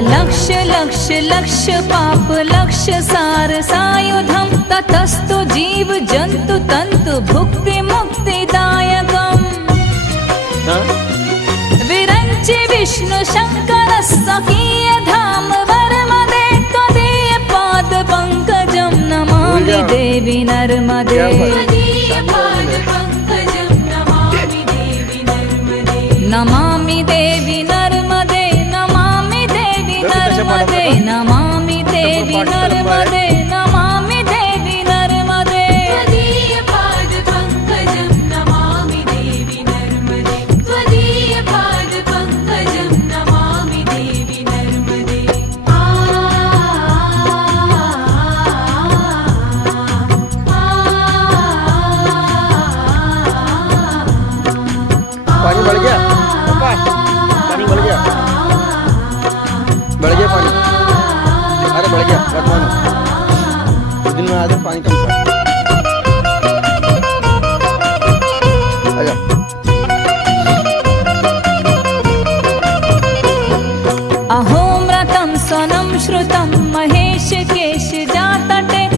लक्ष लक्ष लक्ष पाप लक्ष सार सायुधम ततस्तु जीव जंतु तंतु भुक्ति मुक्तिदायकम् विरंचि विष्णु शंकर सखीय धाम वर्मदे त्वदीय पाद पंकजं नमामि देवी नर्मदे नमामि देवी नर्मदे नमामि देवी नर्मदे नमामि देवी नर्मदे नमामि देवी नर्मदे त्वदीय पाद पंकजं नमामि देवी नर्मदे त्वदीय पाद पंकजं नमामि देवी नर्मदे पानी बढ़ गया पानी बढ़ गया पानी। अरे बढ़ गया, दिन में आधे पानी कम